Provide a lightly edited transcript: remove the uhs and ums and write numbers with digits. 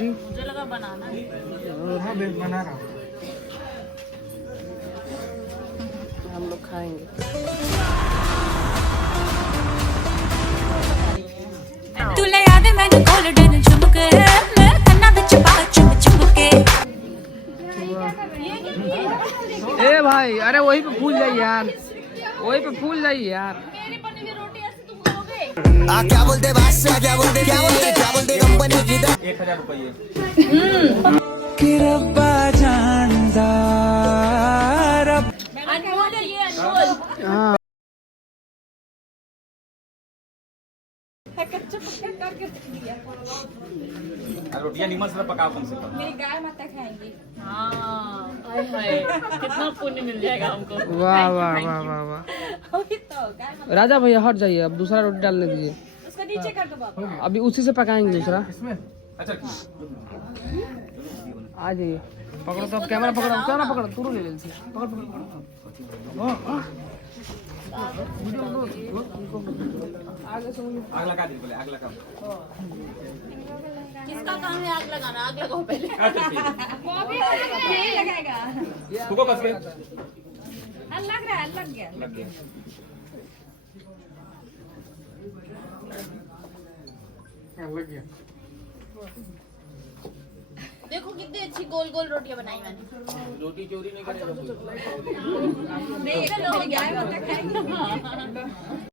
रोटी। मुझे लगा बनाना है। हाँ बना रहा हूँ। हम लोग खाएंगे। तुले याद मैंने गोल्डन झुमके मैं कन्ना विच पा चुम चुम के। ए भाई, अरे वही पे भूल जाइए यार, वही पे भूल जाइए यार। मेरी बनी हुई रोटी ऐसे तुम खाओगे? क्या बोलते बादशाह, क्या बोलते कंपनी की 1000 रुपये। कि रब्बा जानदा रब अनमोल है ये, अनमोल। हाँ कच्चा पक्का करके रख दिया। रोटियां नीमन से पकाओ कम से कम। मेरी गाय माता खाएंगी। हाँ, हाय हाय, कितना पुण्य मिल जाएगा हमको। वाह वाह वाह वाह वाह। वही तो गाय माता। राजा भैया हट जाइए, अब दूसरा रोटी डालने दीजिए। उसको नीचे कर दो बाबा। अभी उसी से पकाएंगे दूसरा। इसमें अच्छा आ जाइए, पकड़ो तो, अब कैमरा पकड़ो, कैमरा पकड़ो, तुरंत ले लेते। पकड़ पकड़ आग लगा दी, पहले आग लगा। किसका काम है आग लगाना? आग लगाओ पहले। अच्छा ठीक है। वो भी लगाएगा। फूको कस के। लग रहा है, लग गया। लग गया। लग गया। देखो कितनी अच्छी गोल गोल रोटियां बनाई मैंने। रोटी चोरी नहीं करेगा। नहीं, गाय माता खाएंगे।